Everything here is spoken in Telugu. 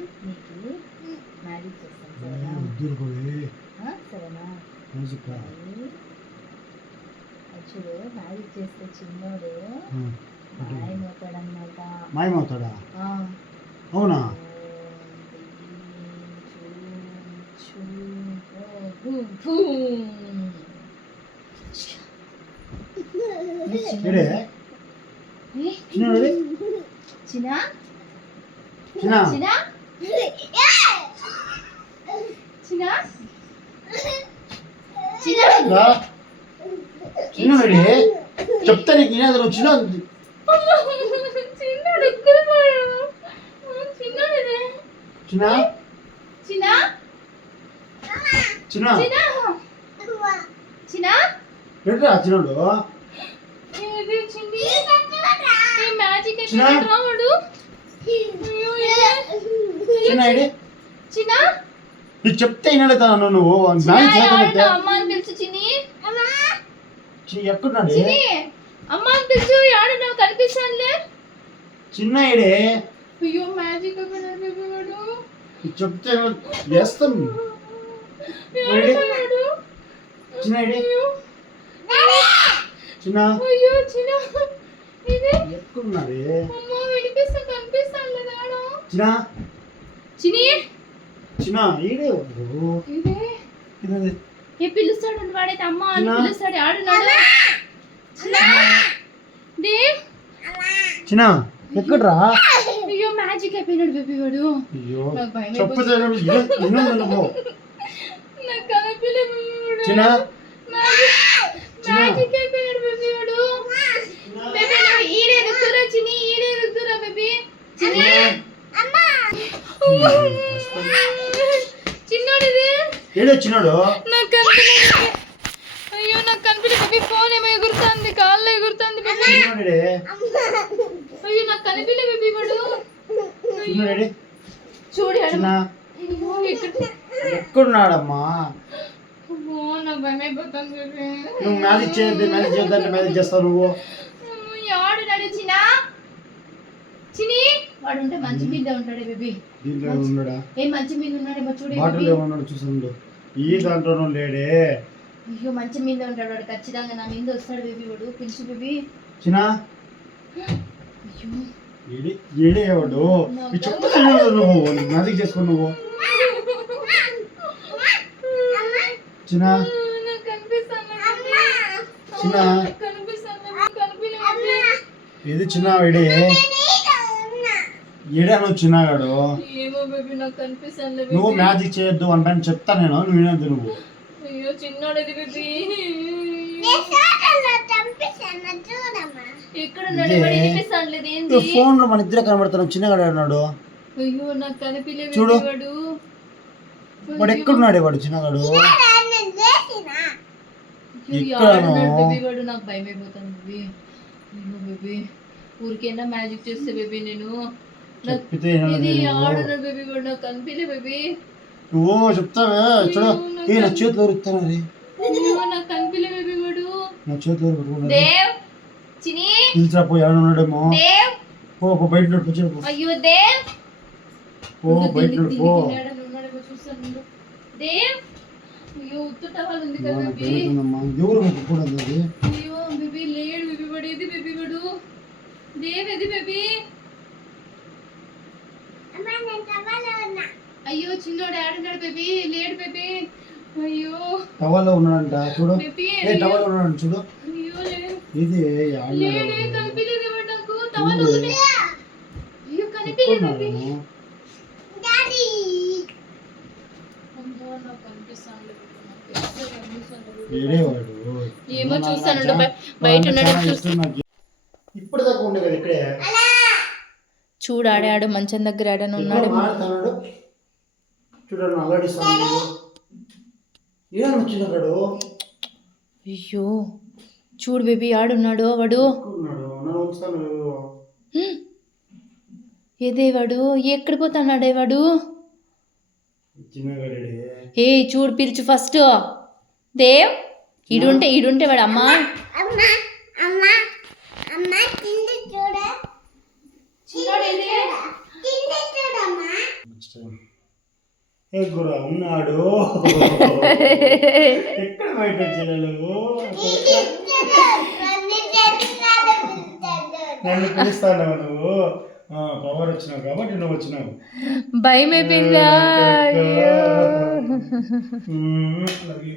నీకు మ్యాజిక్ చేస్తాను సరేనా? సరేనా? చూడు మ్యాజిక్ చేస్తే చిన్నోడు మాయమవుతాడన్నమాట. మాయమవుతాడా? అవునా? చెప్తా నీకు చిన్న చిన్నోడు నీకు చెప్తే వినలేతాను నువ్వు ఎక్కడున్నాడు? చిన్న ఇడే చెప్తే వేస్తాం. చిన్న చిన్న ఎక్కడున్నాడు? చిన్న ఈడే పిలుస్తాడు వాడైతే అమ్మ అని పిలుస్తాడు. ఆడున్నాడు చిన్న ఎక్కడ్రా? అయ్యో మ్యాజిక్ అయిపోయినాడు బేబీ వాడు. మ్యాజిక్ అయిపోయినాడు బేబీ వాడు. బేబీ నువ్వు ఈడే రుద్దురా చిన్ని, ఈడే రుద్దురా బేబీ. చిన్నోడిది ఏడొచ్చినాడు. నాకు కనిపించలేదు. అయ్యో నాకు కనిపించలేదు బేబీ. ఫోన్ ఏమో ఎగురుతుంది, కాళ్ళు ఎగురుతుంది బేబీ. అయ్యో నాకు కనిపించలేదు బేబీ వాడు. చూడు ఎక్కడున్నాడమ్మా? నాకు భయం అయిపోతుంది బేబీ. నువ్వు మ్యాజిక్ చేయద్దు, మ్యాజిక్ చేద్దంటే మ్యాజిక్ చేస్తావు నువ్వు. ఆడున్నాడు చిన్న చిన్ని. వాడు ఉంటే మంచి మీద ఉంటాడే బేబీ. దీంట్లో ఉన్నాడా? ఏ మంచి మీద ఉన్నాడేమో చూడు. బాటిల్ ఏమన్నాడు చూసాడు. ఈ దాంట్లోనూ లేడే. అయ్యో మంచి మీద ఉంటాడు వాడు. ఖచ్చితంగా నా మీద వస్తాడు బేబీ వాడు. పిలుచు బేబీ. చిన్న ఏడే వాడు. చెప్తాను నువ్వు మ్యాజిక్ చేసుకో నువ్వు. చిన్న చిన్న ఏది చిన్న ఏడే ఏడా నువ్వు చిన్నగాడు. నువ్వు మ్యాజిక్ చేయొద్దు అంటాను చెప్తా నేను. నువ్వు వినద్దు నువ్వు. అయ్యో చిన్నోడు బేబీ. ఫోన్ లో మన ఇద్దరే కనబడుతున్నాం. చిన్నగాడు అన్నాడు. అయ్యో నాకు కనిపించలేదు. చూడు వాడు ఎక్కడున్నాడే వాడు చిన్నగాడు. వాడు నాకు భయం అయిపోతాను బేబీ. బేబీ ఊరికైనా మ్యాజిక్ చేస్తే బేబీ నేను ఆడున్నాడు బేబీ. వాడు నాకు కనిపించలే బేబీ. నువ్వు చెప్తావే. చూడు నా చేతిలో ఇస్తాను. నాకు కనిపించలే బేబీ వాడు. నా చేతిలో దేవ్ చిన్ని పిలిచా పోయి ఆడున్నాడేమో. పో బయట చెప్పు. అయ్యో దేవ్ పో బయట పో. దేవ్ అయ్యో ఉత్తుట వాళ్ళు ఉంది కదా బేబీ. ఎవరు కూడా అయ్యో బేబీ లేడు బేబీ వాడు. ఏది బేబీ వాడు? దేవ్ ఏది బేబీ? అయ్యో చిన్నోడు ఆడున్నాడు బేబీ. లేడు బేబీ. అయ్యో టవల్లో ఉన్నాడంట. చూడు టవల్లో ఉన్నాడు చూడు. అయ్యో ఇది లేడు కనిపించలేదు వాడు నాకు. టవల్ ఉంది. అయ్యో కనిపించలేదు బేబీ. డాడీ అమ్మో నాకు కనిపిస్తాను. ఏమో చూస్తాను బయట ఉన్నాడు. ఇప్పుడు దాకా ఉండే కదా ఇక్కడే. చూడు ఆడాడు మంచం దగ్గర ఆడను ఉన్నాడు. చూడండి అల్లాడిస్తాను. ఏమొచ్చినాడు? అయ్యో చూడు బేబీ ఆడున్నాడు వాడు. ఏదే వాడు ఎక్కడ పోతున్నాడే వాడు? ఏ చూడు పిలుచు ఫస్ట్. దేవ్ ఈడుంటే వాడు అమ్మా నెక్స్ట్ ఏ గురా ఉన్నాడు ఎక్కడ బయట వచ్చాడు నన్ను పిలుస్తాను నువ్వు పవర్ వచ్చినావు కాబట్టి నువ్వు వచ్చినావు భయం అయిపోయిందా? Love you